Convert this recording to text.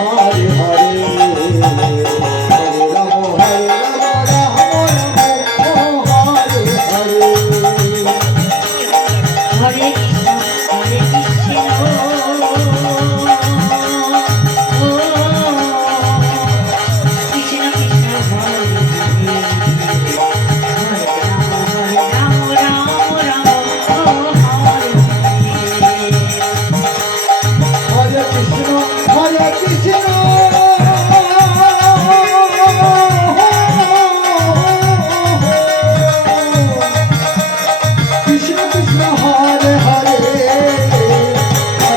Hare Hare Krishna.